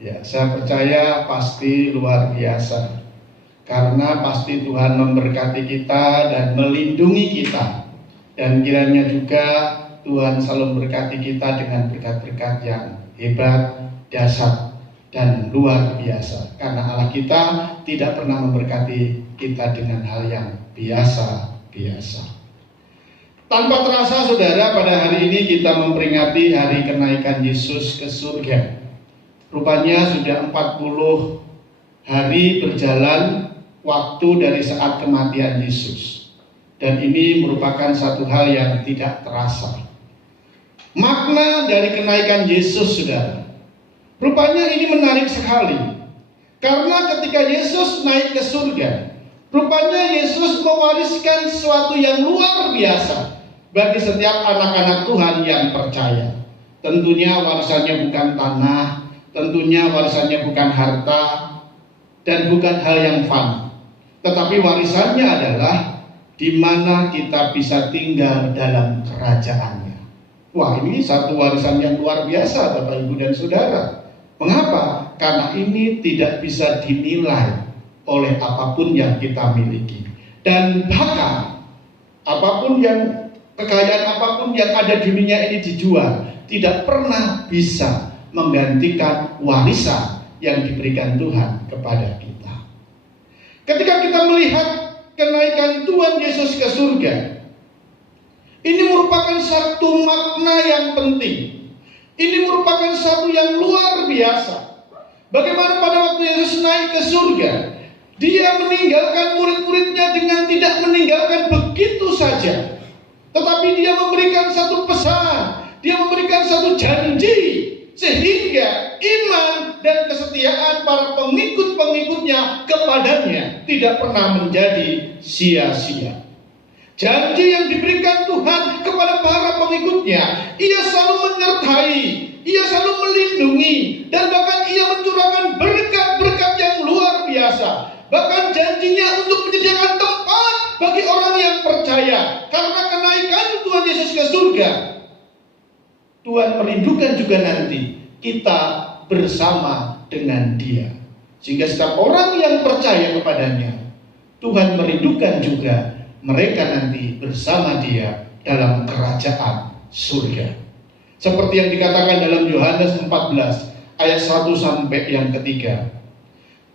Ya, saya percaya pasti luar biasa. Karena pasti Tuhan memberkati kita dan melindungi kita. Dan kiranya juga Tuhan selalu memberkati kita dengan berkat-berkat yang hebat, dahsyat, dan luar biasa. Karena Allah kita tidak pernah memberkati kita dengan hal yang biasa-biasa. Tanpa terasa saudara, pada hari ini kita memperingati hari kenaikan Yesus ke surga. Rupanya sudah 40 hari berjalan waktu dari saat kematian Yesus. Dan ini merupakan satu hal yang tidak terasa. Makna dari kenaikan Yesus, saudara, rupanya ini menarik sekali. Karena ketika Yesus naik ke surga, rupanya Yesus mewariskan sesuatu yang luar biasa bagi setiap anak-anak Tuhan yang percaya. Tentunya warisannya bukan tanah, tentunya warisannya bukan harta, dan bukan hal yang fana. Tetapi warisannya adalah di mana kita bisa tinggal dalam kerajaannya. Wah, ini satu warisan yang luar biasa, Bapak, Ibu, dan Saudara. Mengapa? Karena ini tidak bisa dinilai oleh apapun yang kita miliki. Dan bahkan apapun yang kekayaan apapun yang ada di dunia ini dijual, tidak pernah bisa menggantikan warisan yang diberikan Tuhan kepada kita. Ketika kita melihat kenaikan Tuhan Yesus ke surga, ini merupakan satu makna yang penting. Ini merupakan satu yang luar biasa. Bagaimana pada waktu Yesus naik ke surga, Dia meninggalkan murid-muridnya dengan tidak meninggalkan begitu saja, tetapi Dia memberikan satu pesan, Dia memberikan satu janji, sehingga iman dan kesetiaan para pengikut-pengikutnya kepadanya tidak pernah menjadi sia-sia. Janji yang diberikan Tuhan kepada para pengikutnya, Ia selalu menyertai, Ia selalu melindungi, dan bahkan Ia mencurahkan berkat-berkat yang luar biasa. Bahkan janjinya untuk menyediakan tempat bagi orang yang percaya. Karena kenaikan Tuhan Yesus ke surga, Tuhan merindukan juga nanti kita bersama dengan Dia. Sehingga setiap orang yang percaya kepadanya, Tuhan merindukan juga mereka nanti bersama Dia dalam kerajaan surga. Seperti yang dikatakan dalam Yohanes 14 ayat 1 sampai yang ketiga.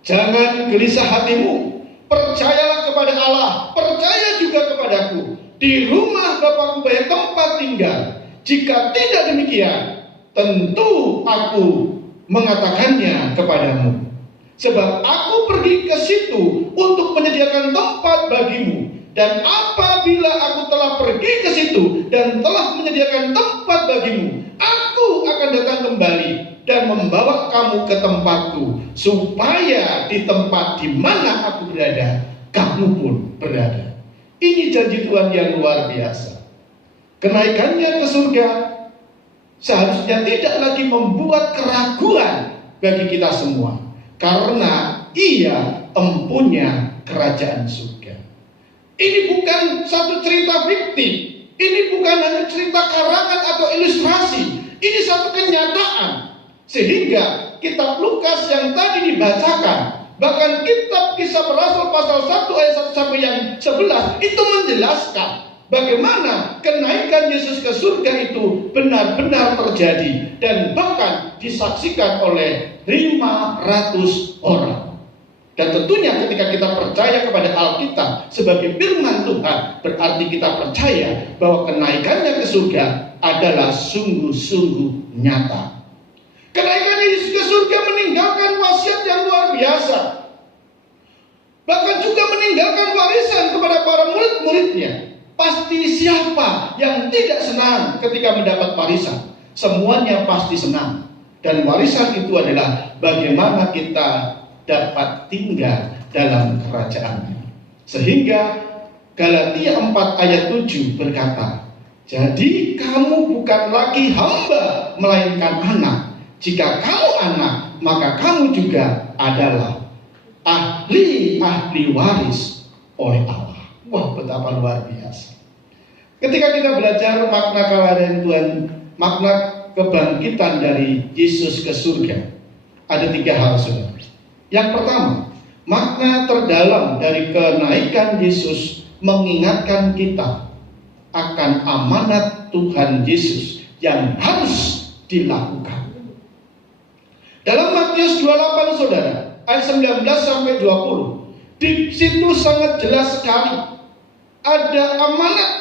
Jangan gelisah hatimu, percayalah kepada Allah, percaya juga kepadaku. Di rumah Bapa-Ku banyak tempat tinggal. Jika tidak demikian, tentu aku mengatakannya kepadamu. Sebab aku pergi ke situ untuk menyediakan tempat bagimu. Dan apabila aku telah pergi ke situ dan telah menyediakan tempat bagimu, aku akan datang kembali dan membawa kamu ke tempatku, supaya di tempat di mana aku berada, kamu pun berada. Ini janji Tuhan yang luar biasa. Kenaikannya ke surga seharusnya tidak lagi membuat keraguan bagi kita semua, karena Ia empunya kerajaan surga. Ini bukan satu cerita fiktif, ini bukan hanya cerita karangan atau ilustrasi, ini satu kenyataan. Sehingga kitab Lukas yang tadi dibacakan, bahkan kitab Kisah Rasul pasal 1 ayat 1 sampai yang 11 itu menjelaskan bagaimana kenaikan Yesus ke surga itu benar-benar terjadi dan bahkan disaksikan oleh 500 orang. Dan tentunya ketika kita percaya kepada Alkitab sebagai firman Tuhan, berarti kita percaya bahwa kenaikannya ke surga adalah sungguh-sungguh nyata. Kenaikan Yesus ke surga meninggalkan wasiat yang luar biasa. Bahkan juga meninggalkan warisan kepada para murid-muridnya. Pasti siapa yang tidak senang ketika mendapat warisan? Semuanya pasti senang. Dan warisan itu adalah bagaimana kita dapat tinggal dalam kerajaannya. Sehingga Galatia 4 ayat 7 berkata, jadi kamu bukan lagi hamba melainkan anak. Jika kamu anak, maka kamu juga adalah ahli-ahli waris oleh Allah. Wah, betapa luar biasa. Ketika kita belajar makna kelahiran Tuhan, makna kebangkitan dari Yesus ke surga, Ada 3 hal, saudara. Yang pertama, makna terdalam dari kenaikan Yesus mengingatkan kita akan amanat Tuhan Yesus yang harus dilakukan. Dalam Matius 28, saudara, ayat 19 sampai 20, di situ sangat jelas sekali ada amanat,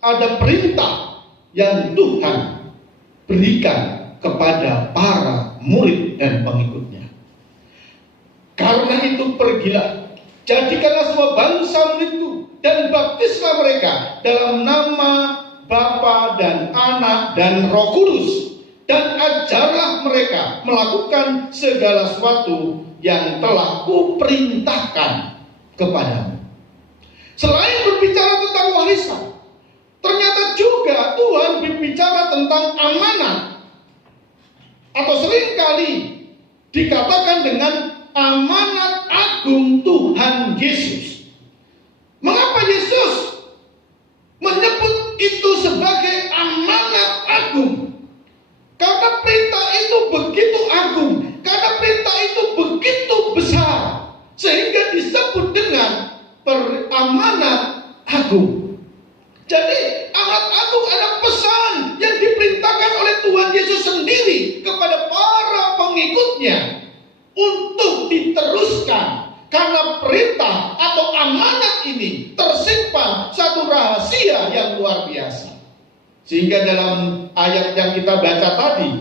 ada perintah yang Tuhan berikan kepada para murid dan pengikutnya. Karena itu pergilah, jadikanlah semua bangsa muridku dan baptislah mereka dalam nama Bapa dan Anak dan Roh Kudus, dan ajarlah mereka melakukan segala sesuatu yang telah kuperintahkan kepadamu. Selain berbicara tentang warisan, ternyata juga Tuhan berbicara tentang amanat, atau seringkali dikatakan dengan amanat agung Tuhan Yesus. Mengapa Yesus menyebut itu sebagai amanat agung? Karena perintah itu begitu agung, karena perintah itu begitu besar, sehingga disebut dengan amanat agung. Jadi amanat agung adalah pesan yang diperintahkan oleh Tuhan Yesus sendiri kepada para pengikutnya untuk diteruskan, karena perintah atau amanat ini tersimpan satu rahasia yang luar biasa. Sehingga dalam ayat yang kita baca tadi,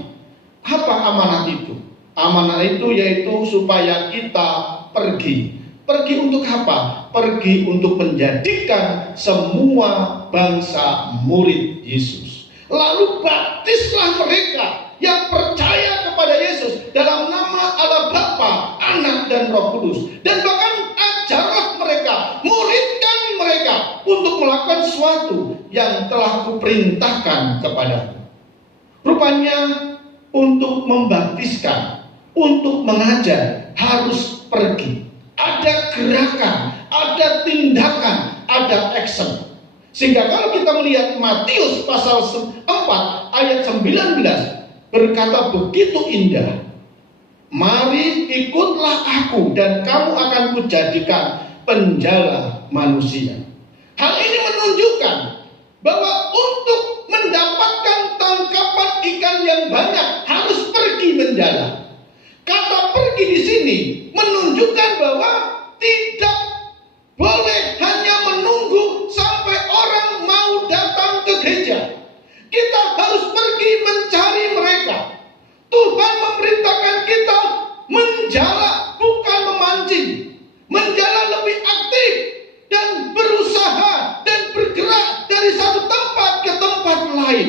apa amanat itu? Amanat itu yaitu supaya kita pergi. Pergi untuk apa? Pergi untuk menjadikan semua bangsa murid Yesus. Lalu baptislah mereka yang percaya kepada Yesus dalam nama Allah Bapa, Anak dan Roh Kudus. Dan bahkan ajarlah mereka, muridkan mereka untuk melakukan sesuatu yang telah kuperintahkan kepadamu. Rupanya untuk membaptiskan, untuk mengajar harus pergi. Ada gerakan, ada tindakan, ada action. Sehingga kalau kita melihat Matius pasal 4 ayat 19 berkata begitu indah. Mari ikutlah aku dan kamu akan kujadikan penjala manusia. Hal ini menunjukkan bahwa untuk mendapatkan tangkapan ikan yang banyak harus pergi menjala. Kata pergi di sini menunjukkan bahwa tidak boleh hanya menunggu sampai orang mau datang ke gereja. Kita harus pergi mencari mereka. Tuhan memerintahkan kita menjala, bukan memancing. Menjala lebih aktif dan berusaha dan bergerak dari satu tempat ke tempat lain.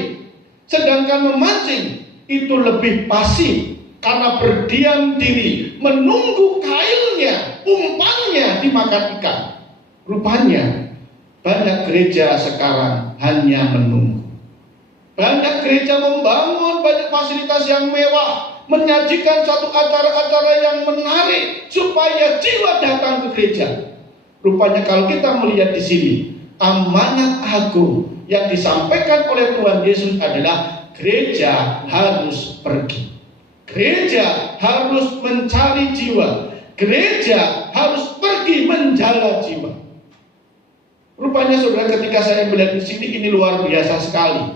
Sedangkan memancing itu lebih pasif, karena berdiam diri, menunggu kailnya, umpannya dimakan ikan. Rupanya banyak gereja sekarang hanya menunggu. Banyak gereja membangun banyak fasilitas yang mewah, menyajikan satu acara-acara yang menarik supaya jiwa datang ke gereja. Rupanya kalau kita melihat di sini, amanat agung yang disampaikan oleh Tuhan Yesus adalah gereja harus pergi. Gereja harus mencari jiwa. Gereja harus pergi menjala jiwa. Rupanya saudara, ketika saya melihat di sini, ini luar biasa sekali.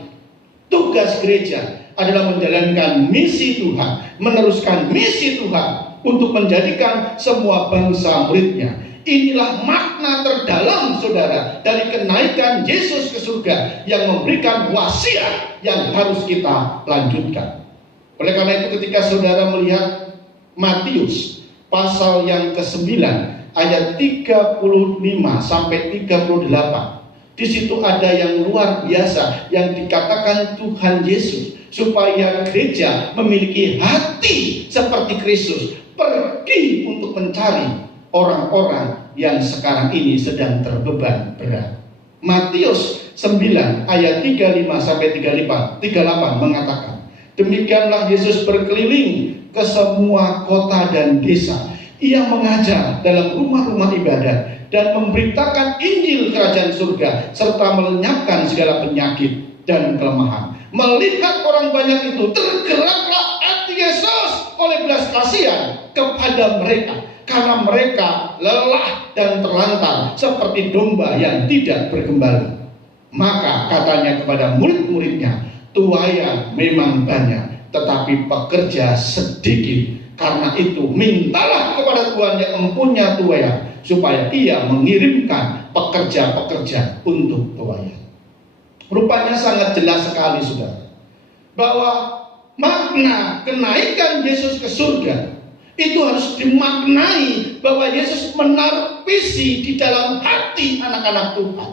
Tugas gereja adalah menjalankan misi Tuhan, meneruskan misi Tuhan untuk menjadikan semua bangsa muridnya. Inilah makna terdalam saudara dari kenaikan Yesus ke surga yang memberikan wasiat yang harus kita lanjutkan. Oleh karena itu ketika saudara melihat Matius pasal yang ke-9 ayat 35 sampai 38, di situ ada yang luar biasa yang dikatakan Tuhan Yesus supaya gereja memiliki hati seperti Kristus, pergi untuk mencari orang-orang yang sekarang ini sedang terbeban berat. Matius 9 ayat 35 sampai 38 mengatakan, demikianlah Yesus berkeliling ke semua kota dan desa. Ia mengajar dalam rumah-rumah ibadat dan memberitakan Injil kerajaan surga serta melenyapkan segala penyakit dan kelemahan. Melihat orang banyak itu, tergeraklah hati Yesus oleh belas kasihan kepada mereka, karena mereka lelah dan terlantar seperti domba yang tidak bergembala. Maka katanya kepada murid-muridnya, tuai memang banyak, tetapi pekerja sedikit. Karena itu mintalah kepada Tuhan yang mempunyai tuai, supaya ia mengirimkan pekerja-pekerja untuk tuai. Rupanya sangat jelas sekali, saudara, bahwa makna kenaikan Yesus ke surga itu harus dimaknai bahwa Yesus menaruh visi di dalam hati anak-anak Tuhan.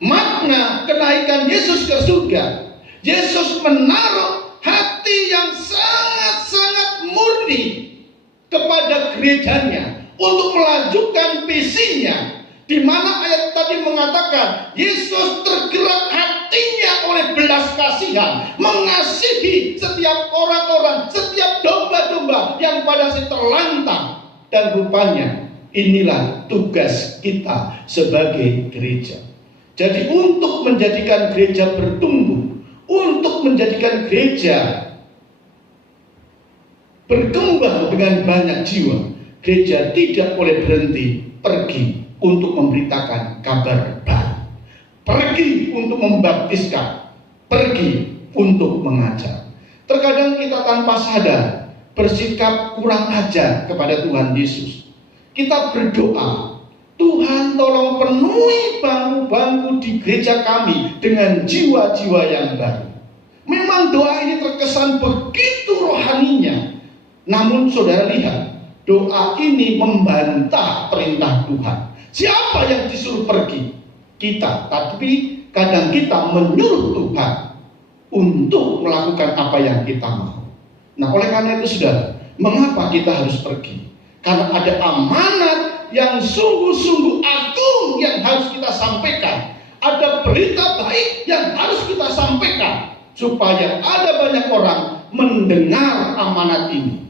Makna kenaikan Yesus ke surga, Yesus menaruh hati yang sangat-sangat murni kepada gerejanya untuk melanjutkan visinya, di mana ayat tadi mengatakan Yesus tergerak hatinya oleh belas kasihan, mengasihi setiap orang-orang, setiap domba-domba yang pada si terlantar. Dan rupanya inilah tugas kita sebagai gereja. Jadi untuk menjadikan gereja bertumbuh, untuk menjadikan gereja berkembang dengan banyak jiwa, gereja tidak boleh berhenti pergi untuk memberitakan kabar baru, pergi untuk membaptiskan, pergi untuk mengajar. Terkadang kita tanpa sadar bersikap kurang ajar kepada Tuhan Yesus. Kita berdoa, Tuhan tolong penuhi bangku-bangku di gereja kami dengan jiwa-jiwa yang baru. Memang doa ini terkesan begitu rohaninya, namun saudara lihat, doa ini membantah perintah Tuhan. Siapa yang disuruh pergi? Kita. Tapi kadang kita menyuruh Tuhan untuk melakukan apa yang kita mau. Nah, oleh karena itu saudara, mengapa kita harus pergi? Karena ada amanat yang sungguh-sungguh agung yang harus kita sampaikan. Ada berita baik yang harus kita sampaikan, supaya ada banyak orang mendengar amanat ini.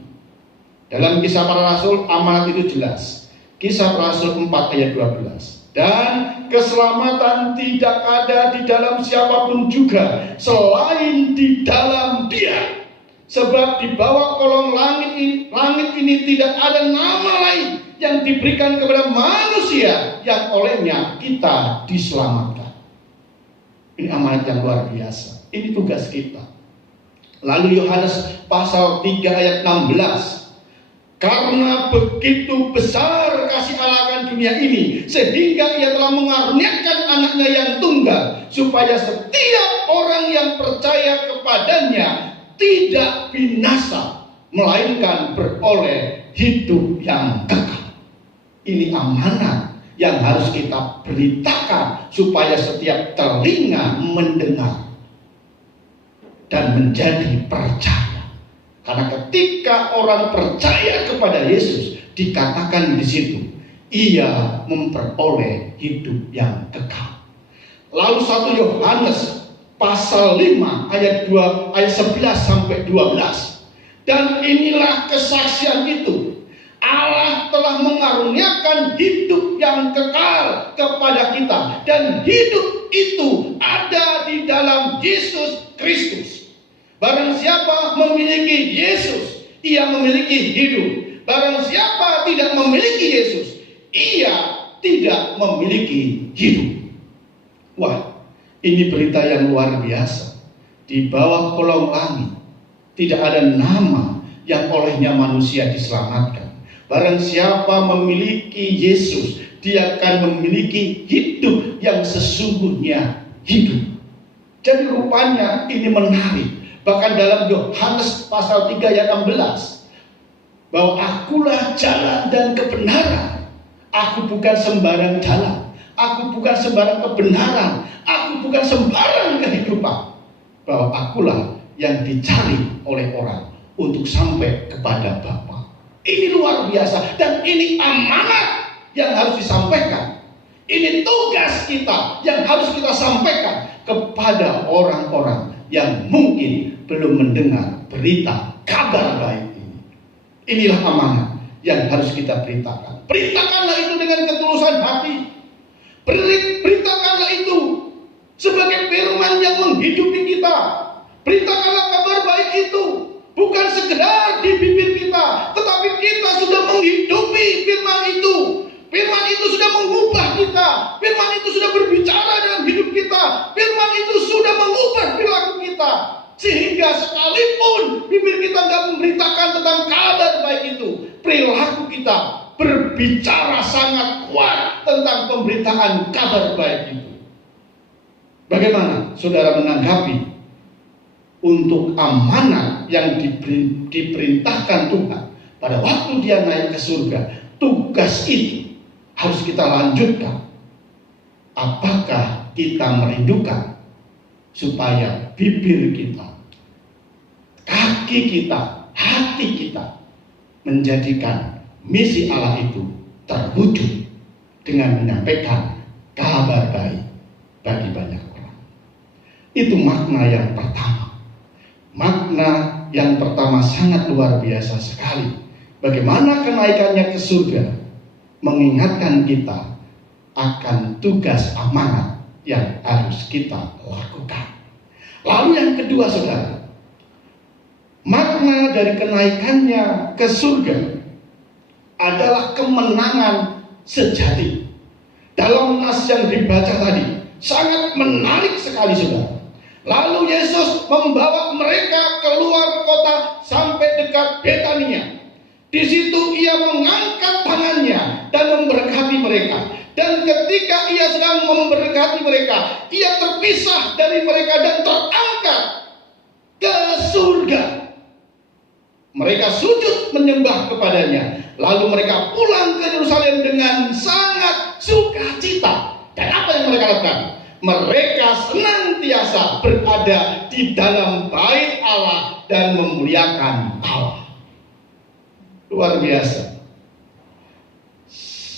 Dalam Kisah Para Rasul, amanat itu jelas. Kisah Rasul 4 ayat 12. Dan keselamatan tidak ada di dalam siapapun juga selain di dalam Dia. Sebab di bawah kolong langit ini tidak ada nama lain yang diberikan kepada manusia yang olehnya kita diselamatkan. Ini amanat yang luar biasa. Ini tugas kita. Lalu Yohanes pasal 3 ayat 16. Karena begitu besar kasih Allah akan dunia ini, sehingga ia telah mengaruniakan anaknya yang tunggal, supaya setiap orang yang percaya kepadanya tidak binasa, melainkan beroleh hidup yang kekal. Ini amanat yang harus kita beritakan, supaya setiap telinga mendengar dan menjadi percaya. Karena ketika orang percaya kepada Yesus, dikatakan di situ, ia memperoleh hidup yang kekal. Lalu 1 Yohanes pasal 5 ayat 11 sampai 12. Dan inilah kesaksian itu, Allah telah mengaruniakan hidup yang kekal kepada kita, dan hidup itu ada di dalam Yesus Kristus. Barang siapa memiliki Yesus, ia memiliki hidup. Barang siapa tidak memiliki Yesus, ia tidak memiliki hidup. Wah, ini berita yang luar biasa. Di bawah kolong langit tidak ada nama yang olehnya manusia diselamatkan. Barang siapa memiliki Yesus, dia akan memiliki hidup yang sesungguhnya hidup. Jadi rupanya ini menarik. Bahkan dalam Yohanes pasal 3 ayat 16, bahwa akulah jalan dan kebenaran. Aku bukan sembarang jalan, aku bukan sembarang kebenaran, aku bukan sembarang kehidupan. Bahwa akulah yang dicari oleh orang untuk sampai kepada Bapa. Ini luar biasa, dan ini amanat yang harus disampaikan. Ini tugas kita yang harus kita sampaikan kepada orang-orang yang mungkin belum mendengar berita kabar baik ini. Inilah amanat yang harus kita beritakan. Beritakanlah itu dengan ketulusan hati. Beritakanlah itu sebagai firman yang menghidupi kita. Beritakanlah kabar baik itu bukan sekedar di bibir kita, memberitakan tentang kabar baik itu, perilaku kita berbicara sangat kuat tentang pemberitaan kabar baik itu. Bagaimana saudara menanggapi untuk amanat yang diperintahkan Tuhan pada waktu dia naik ke surga? Tugas itu harus kita lanjutkan. Apakah kita merindukan supaya bibir kita, kaki kita, hati kita menjadikan misi Allah itu terwujud dengan menyampaikan kabar baik bagi banyak orang? Itu makna yang pertama. Makna yang pertama sangat luar biasa sekali. Bagaimana kenaikannya ke surga mengingatkan kita akan tugas amanat yang harus kita lakukan. Lalu yang kedua, saudara, makna dari kenaikannya ke surga adalah kemenangan sejati. Dalam nas yang dibaca tadi sangat menarik sekali, saudara. Lalu Yesus membawa mereka keluar kota sampai dekat Betania. Di situ ia mengangkat tangannya dan memberkati mereka. Dan ketika ia sedang memberkati mereka, ia terpisah dari mereka dan terangkat ke surga. Mereka sujud menyembah kepadanya. Lalu mereka pulang ke Yerusalem dengan sangat sukacita. Dan apa yang mereka lakukan? Mereka senantiasa berada di dalam bait Allah dan memuliakan Allah. Luar biasa.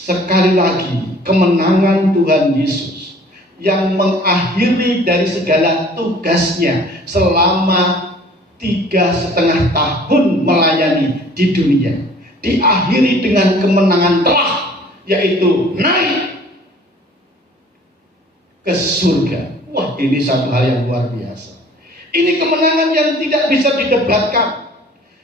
Sekali lagi, kemenangan Tuhan Yesus yang mengakhiri dari segala tugasnya selama 3,5 tahun melayani di dunia, diakhiri dengan kemenangan telak, yaitu naik ke surga. Wah, ini satu hal yang luar biasa. Ini kemenangan yang tidak bisa didebatkan.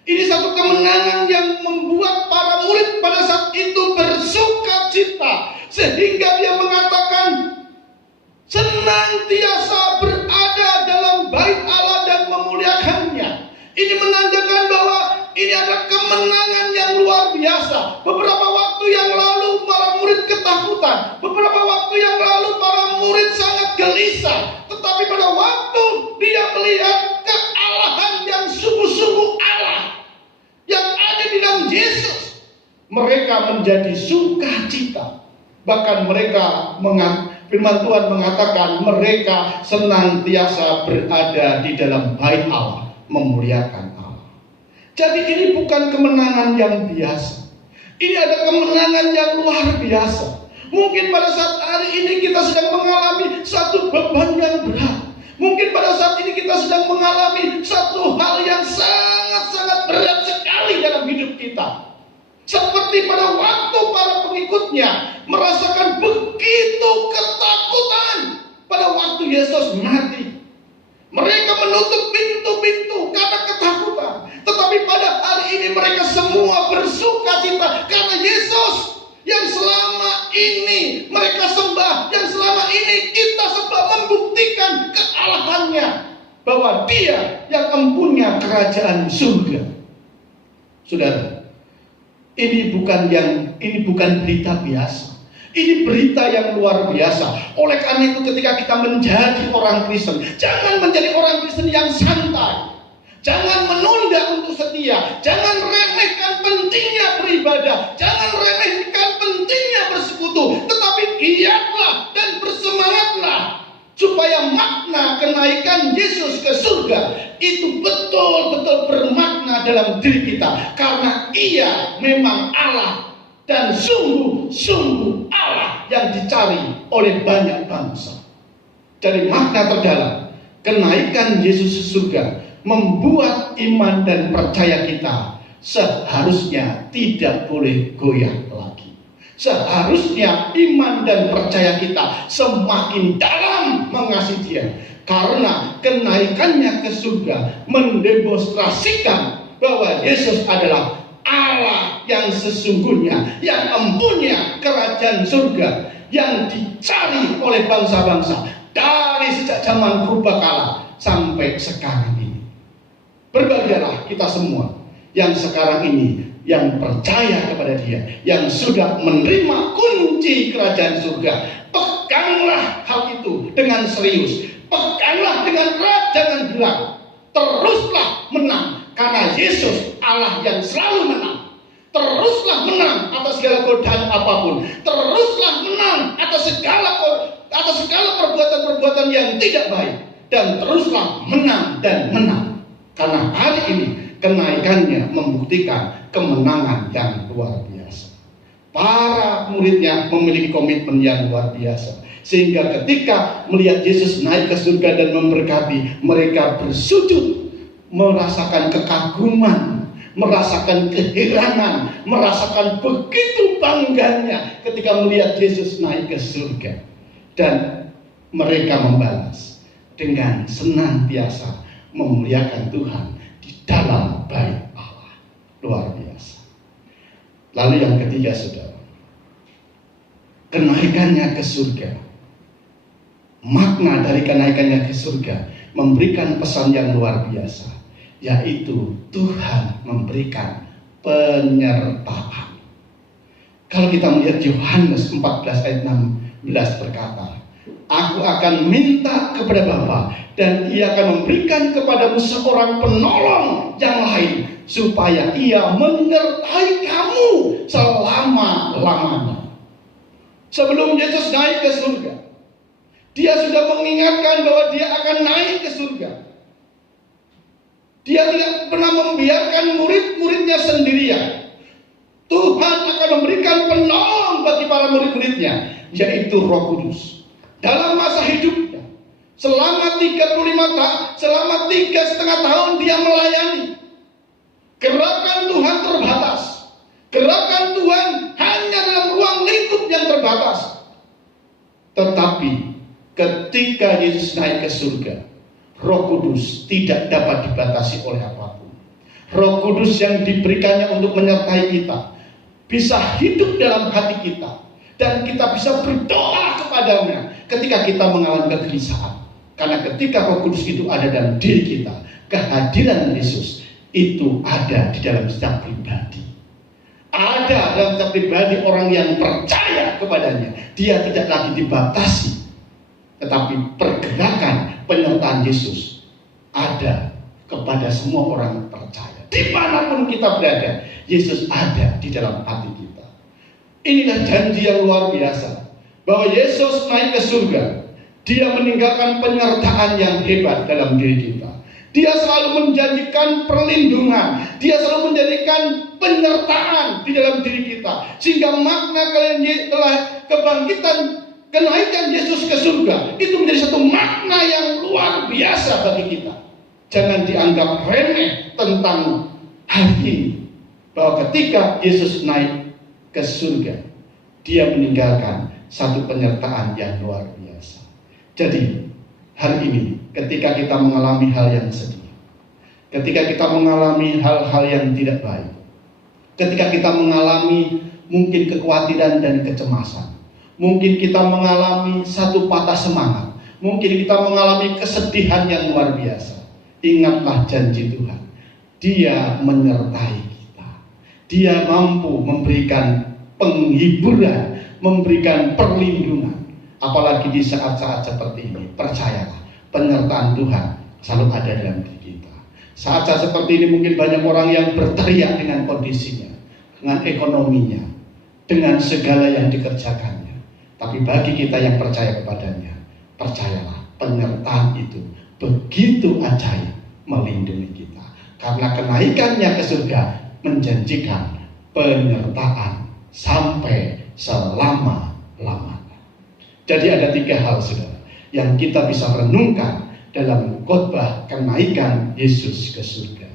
Ini satu kemenangan yang membuat para murid pada saat itu bersuka cita, sehingga dia mengatakan senantiasa berada dalam bait Allah dan memuliakannya. Ini menandakan bahwa ini ada kemenangan yang luar biasa. Beberapa waktu yang lalu para murid ketakutan, beberapa waktu yang lalu para murid sangat gelisah, tetapi pada waktu dia melihat kealahan yang sungguh-sungguh Allah yang ada di dalam Yesus, mereka menjadi sukacita. Bahkan mereka firman Tuhan mengatakan mereka senantiasa berada di dalam bait Allah, memuliakan Allah. Jadi ini bukan kemenangan yang biasa. Ini ada kemenangan yang luar biasa. Mungkin pada saat hari ini kita sedang mengalami satu beban yang berat. Mungkin pada saat ini kita sedang mengalami satu hal yang sangat-sangat berat sekali dalam hidup kita. Seperti pada waktu para pengikutnya merasakan begitu ketakutan pada waktu Yesus mati. Mereka menutup pintu-pintu karena ketakutan. Tetapi pada hari ini mereka semua bersuka cita karena Yesus yang selama ini mereka sembah, yang selama ini kita sembah, membuktikan kealahannya, bahwa Dia yang empunya kerajaan surga. Saudara, ini bukan berita biasa. Ini berita yang luar biasa. Oleh karena itu ketika kita menjadi orang Kristen, jangan menjadi orang Kristen yang santai. Jangan menunda untuk setia. Jangan remehkan pentingnya beribadah. Jangan remehkan pentingnya bersekutu. Tetapi giatlah dan bersemangatlah supaya makna kenaikan Yesus ke surga itu betul-betul bermakna dalam diri kita. Karena Ia memang Allah dan sungguh-sungguh Allah yang dicari oleh banyak bangsa. Dari makna terdalam kenaikan Yesus ke surga membuat iman dan percaya kita seharusnya tidak boleh goyah lagi. Seharusnya iman dan percaya kita semakin dalam mengasihi Dia. Karena kenaikannya ke surga mendemonstrasikan bahwa Yesus adalah Allah yang sesungguhnya, yang empunya kerajaan surga, yang dicari oleh bangsa-bangsa dari sejak zaman purbakala sampai sekarang ini. Berbahagialah kita semua yang sekarang ini, yang percaya kepada Dia, yang sudah menerima kunci kerajaan surga. Peganglah hal itu dengan serius, peganglah dengan erat, jangan hilang. Teruslah menang, karena Yesus Allah yang selalu menang. Teruslah menang atas segala godaan apapun. Teruslah menang atas segala perbuatan-perbuatan yang tidak baik. Dan teruslah menang dan menang. Karena hari ini kenaikannya membuktikan kemenangan yang luar biasa. Para muridnya memiliki komitmen yang luar biasa, sehingga ketika melihat Yesus naik ke surga dan memberkati, mereka bersujud, merasakan kekaguman, merasakan keheranan, merasakan begitu bangganya ketika melihat Yesus naik ke surga. Dan mereka membalas dengan senantiasa memuliakan Tuhan di dalam bait Allah. Luar biasa. Lalu yang ketiga, saudara, kenaikannya ke surga. Makna dari kenaikannya ke surga memberikan pesan yang luar biasa, yaitu Tuhan memberikan penyertaan. Kalau kita melihat Yohanes 14 ayat 16 berkata, Aku akan minta kepada Bapa, dan Ia akan memberikan kepadamu seorang penolong yang lain, supaya Ia menyertai kamu selama-lamanya. Sebelum Yesus naik ke surga, Dia sudah mengingatkan bahwa Dia akan naik ke surga. Dia tidak pernah membiarkan murid-muridnya sendirian. Tuhan akan memberikan penolong bagi para murid-muridnya, yaitu Roh Kudus. Dalam masa hidupnya, selama 3,5 tahun Dia melayani. Gerakan Tuhan terbatas. Gerakan Tuhan hanya dalam ruang lingkup yang terbatas. Tetapi ketika Yesus naik ke surga, Roh Kudus tidak dapat dibatasi oleh apapun. Roh Kudus yang diberikannya untuk menyertai kita bisa hidup dalam hati kita, dan kita bisa berdoa kepadanya ketika kita mengalami kegelisahan. Karena ketika Roh Kudus itu ada dalam diri kita, kehadiran Yesus itu ada di dalam setiap pribadi. Ada dalam setiap pribadi orang yang percaya kepadanya. Dia tidak lagi dibatasi, tetapi pergerakan penyertaan Yesus ada kepada semua orang yang percaya. Dimanapun kita berada, Yesus ada di dalam hati kita. Inilah janji yang luar biasa, bahwa Yesus naik ke surga. Dia meninggalkan penyertaan yang hebat dalam diri kita. Dia selalu menjanjikan perlindungan. Dia selalu menjadikan penyertaan di dalam diri kita. Sehingga makna kebangkitan, kenaikan Yesus ke surga itu menjadi satu makna yang luar biasa bagi kita. Jangan dianggap remeh tentang hal ini, bahwa ketika Yesus naik ke surga, Dia meninggalkan satu penyertaan yang luar biasa. Jadi hari ini ketika kita mengalami hal yang sedih, ketika kita mengalami hal-hal yang tidak baik, ketika kita mengalami mungkin kekhawatiran dan kecemasan, mungkin kita mengalami satu patah semangat, mungkin kita mengalami kesedihan yang luar biasa, ingatlah janji Tuhan. Dia menyertai kita. Dia mampu memberikan penghiburan, memberikan perlindungan. Apalagi di saat-saat seperti ini, percayalah, penyertaan Tuhan selalu ada dalam diri kita. Saat-saat seperti ini mungkin banyak orang yang berteriak dengan kondisinya, dengan ekonominya, dengan segala yang dikerjakannya. Tapi bagi kita yang percaya kepadanya, percayalah, penyertaan itu begitu ajaib melindungi kita. Karena kenaikannya ke surga menjanjikan penyertaan sampai selama-lamanya. Jadi ada 3 hal, saudara, yang kita bisa renungkan dalam khotbah kenaikan Yesus ke surga.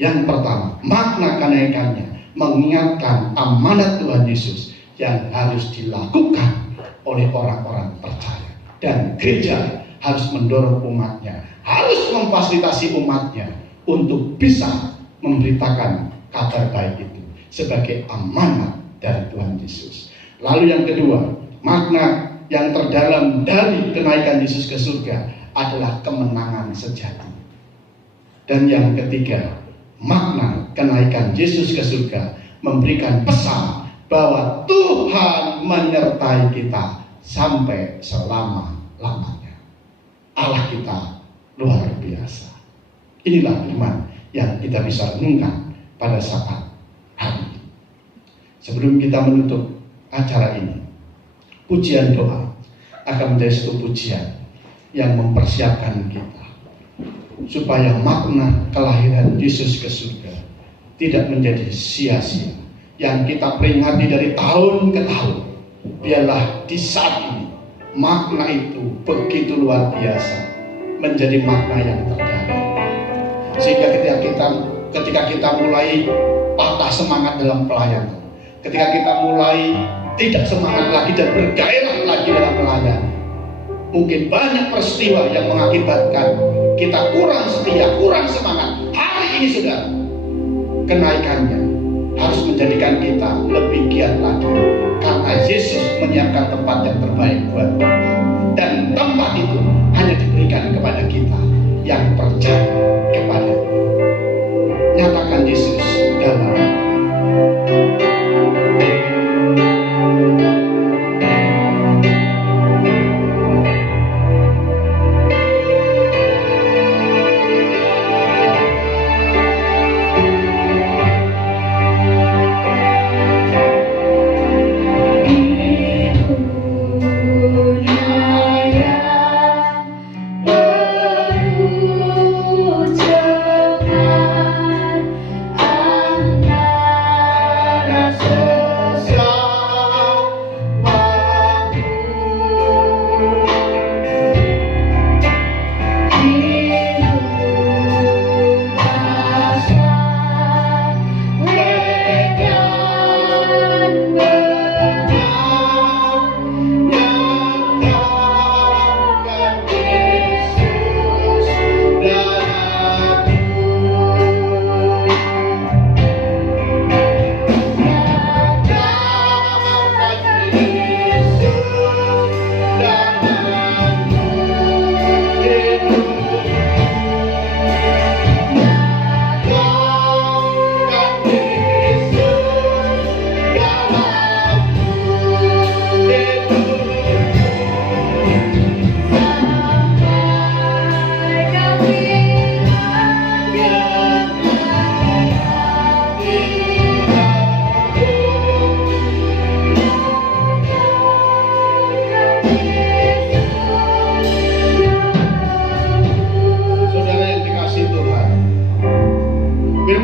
Yang pertama, makna kenaikannya mengingatkan amanat Tuhan Yesus yang harus dilakukan oleh orang-orang percaya. Dan gereja harus mendorong umatnya, harus memfasilitasi umatnya untuk bisa memberitakan kabar baik itu sebagai amanat dari Tuhan Yesus. Lalu yang kedua, makna yang terdalam dari kenaikan Yesus ke surga adalah kemenangan sejati. Dan yang ketiga, makna kenaikan Yesus ke surga memberikan pesan bahwa Tuhan menyertai kita sampai selama-lamanya. Allah kita luar biasa. Inilah firman yang kita bisa renungkan pada saat hari ini. Sebelum kita menutup acara ini, pujian doa akan menjadi satu pujian yang mempersiapkan kita supaya makna kelahiran Yesus ke surga tidak menjadi sia-sia yang kita peringati dari tahun ke tahun. Biarlah di saat ini makna itu begitu luar biasa menjadi makna yang terdalam, sehingga ketika kita mulai patah semangat dalam pelayanan, ketika kita mulai tidak semangat lagi dan bergairah lagi dalam pelayanan, mungkin banyak peristiwa yang mengakibatkan kita kurang setia, kurang semangat. Hari ini sudah kenaikannya harus menjadikan kita lebih giat lagi, karena Yesus menyiapkan tempat yang terbaik buat kita, dan tempat itu hanya diberikan kepada kita yang percaya.